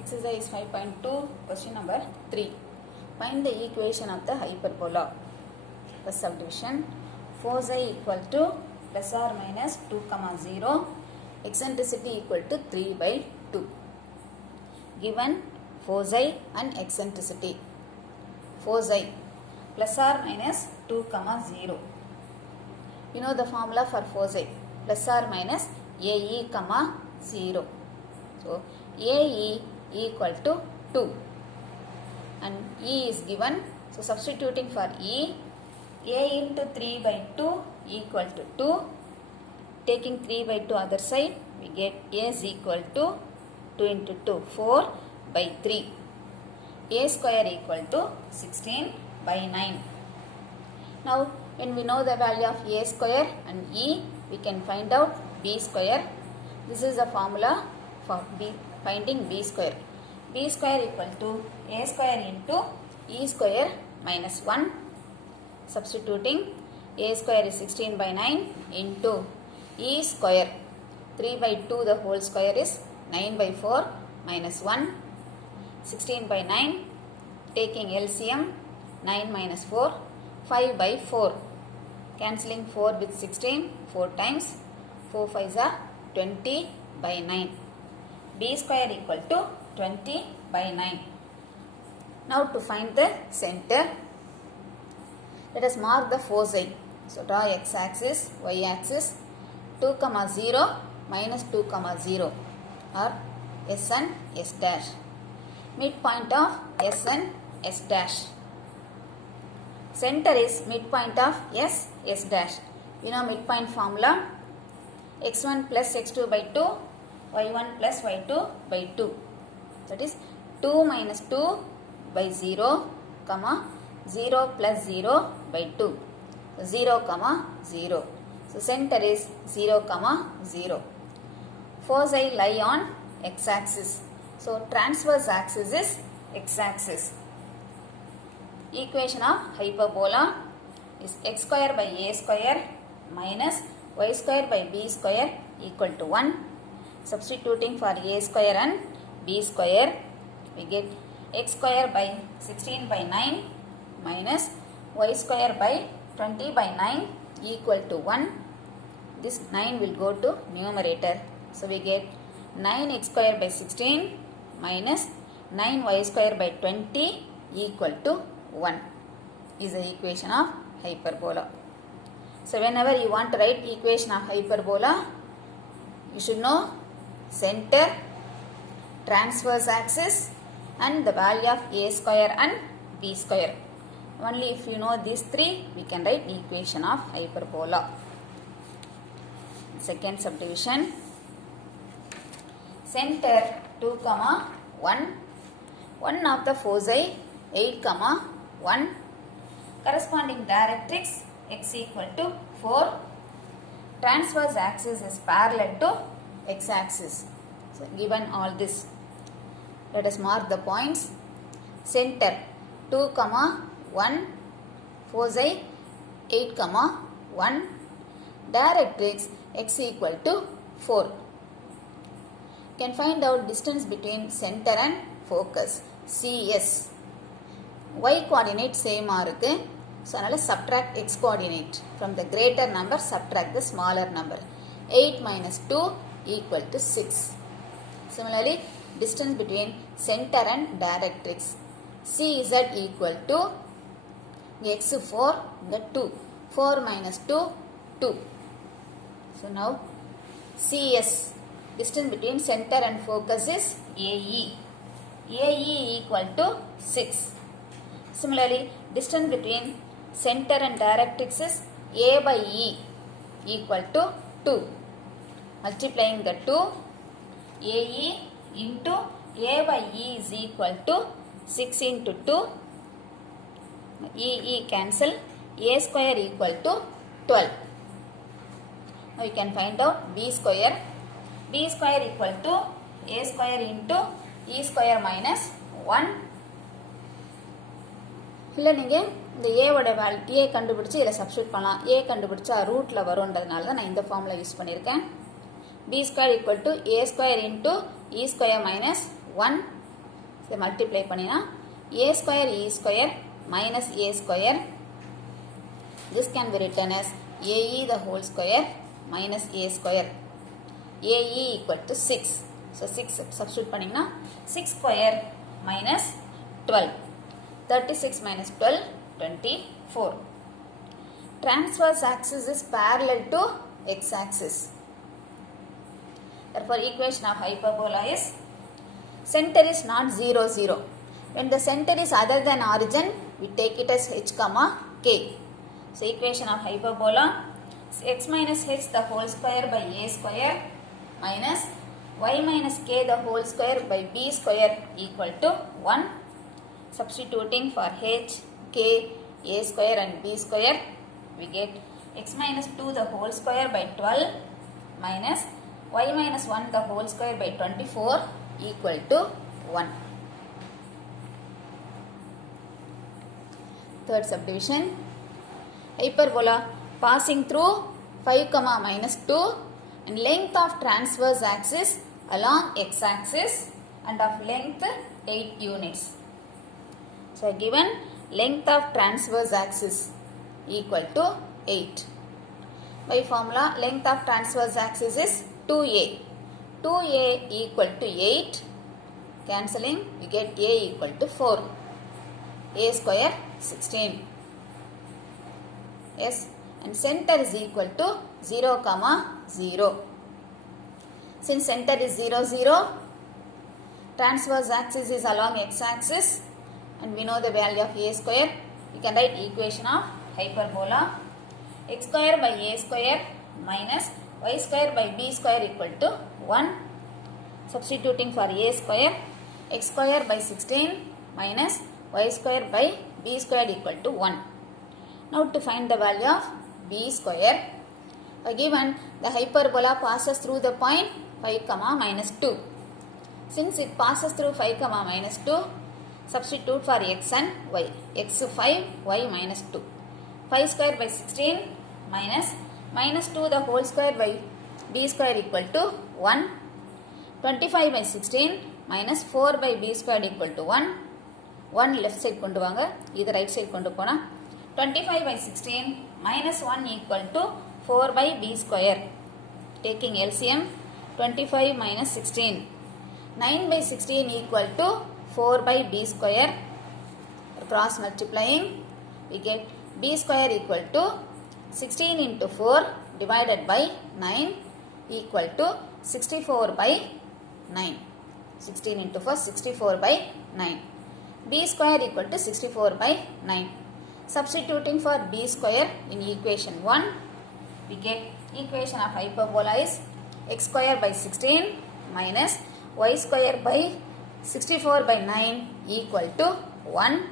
Exercise 5.2, question number 3. Find the equation of the hyperbola. First subdivision, force I equal to plus or minus 2, 0, eccentricity equal to 3 by 2. Given force I and eccentricity. Force I plus or minus 2, 0. You know the formula for force I, plus or minus AE, 0. So, AE equal to 2 and E is given. So, substituting for E, A into 3 by 2 equal to 2. Taking 3 by 2 other side, we get A is equal to 2 into 2, 4 by 3. A square equal to 16 by 9. Now, when we know the value of A square and E, we can find out B square. This is the formula for finding B square. B square equal to A square into E square minus 1. Substituting, A square is 16 by 9 into E square. 3 by 2 the whole square is 9 by 4 minus 1. 16 by 9. Taking LCM, 9 minus 4. 5 by 4. Cancelling 4 with 16, 4 times. 4 5s are 20 by 9. B square equal to 20 by 9. Now to find the center, let us mark the foci. So draw x-axis, y-axis, 2, 0, minus 2, 0 or S and S dash. Midpoint of S and S dash. Center is midpoint of S, S dash. You know midpoint formula, x1 plus x2 by 2, y1 plus y2 by 2. That is 2 minus 2 by 0, 0 plus 0 by 2. So 0, 0. So center is 0, 0. Foci lie on x-axis. So transverse axis is x-axis. Equation of hyperbola is x square by a square minus y square by b square equal to 1. Substituting for a square and b square, we get x square by 16 by 9 minus y square by 20 by 9 equal to 1. This 9 will go to numerator. So, we get 9x square by 16 minus 9y square by 20 equal to 1 is the equation of hyperbola. So, whenever you want to write equation of hyperbola, you should know center, transverse axis and the value of a square and b square. Only if you know these three, we can write equation of hyperbola. Second subdivision, center 2, 1, one of the foci 8, 1, corresponding directrix x equal to 4, transverse axis is parallel to x-axis. So, given all this, let us mark the points. Center 2, 1, foci 8, 1, directrix x equal to 4. Can find out distance between center and focus, CS. Y coordinate same இருக்கு. So, subtract x coordinate. From the greater number, subtract the smaller number. 8 minus 2 equal to 6. Similarly, distance between center and directrix. CZ equal to x4, the 2. 4 minus 2, 2. So, now CS, distance between center and focus is AE. AE equal to 6. Similarly, distance between center and directrix is A by E equal to 2. Multiplying the 2, AE into A by E is equal to 6 into 2. EE cancel, A square equal to 12. Now you can find out B square. B square equal to A square into E square minus 1. இல்லை நீங்கள் இந்த ஏவோட ஏ கண்டுபிடிச்சி இதில் substitute பண்ணலாம். ஏ கண்டுபிடிச்சா ரூட்டில் வரும்ன்றதுனால தான் நான் இந்த ஃபார்முலா யூஸ் பண்ணியிருக்கேன். B square equal to A square into E square minus 1 இதை மல்டிப்ளை பண்ணினா a square e square minus a square. This can be written as ae the whole square minus a square. ae equal to 6. So 6 substitute பண்ணினா 6 square minus 12. 36 minus 12, 24. Transverse axis is parallel to x-axis. Therefore, equation of hyperbola is center is not 0, 0. When the center is other than origin, we take it as h comma k. So, equation of hyperbola is x minus h the whole square by a square minus y minus k the whole square by b square equal to 1. Substituting for h, k, a square and b square, we get x minus 2 the whole square by 12 minus y minus 1 the whole square by 24 equal to 1. Third subdivision, hyperbola passing through 5 comma minus 2 and length of transverse axis along x-axis and of length 8 units. So, given length of transverse axis equal to 8. By formula, length of transverse axis is 2a. 2a equal to 8. Cancelling, we get a equal to 4. a square 16. Yes, and center is equal to 0 comma 0. Since center is 0, 0, transverse axis is along x-axis and we know the value of a square. We can write equation of hyperbola x square by a square minus y square by b square equal to 1. Substituting for a square, x square by 16 minus y square by b square equal to 1. Now to find the value of b square, given the hyperbola passes through the point 5 comma minus 2. Since it passes through 5 comma minus 2, substitute for x and y. X 5, y minus 2. 5 square by 16 minus 2 the whole square by b square equal to 1. 25 by 16 minus 4 by b square equal to 1. 1 left side கொண்டு வாங்க, இது right side கொண்டு போனா 25 by 16 minus 1 equal to 4 by b square. Taking LCM, 25 minus 16. 9 by 16 equal to 4 by b square. Cross multiplying, we get b square equal to 16 into 4 divided by 9 equal to 64 by 9. 16 into 4, 64 by 9. b square equal to 64 by 9. Substituting for b square in equation 1, we get equation of hyperbola is x square by 16 minus y square by 64 by 9 equal to 1.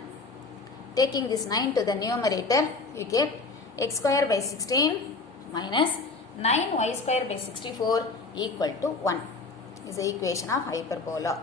Taking this 9 to the numerator, you get x square by 16 minus 9y square by 64 equal to 1. This is the equation of hyperbola.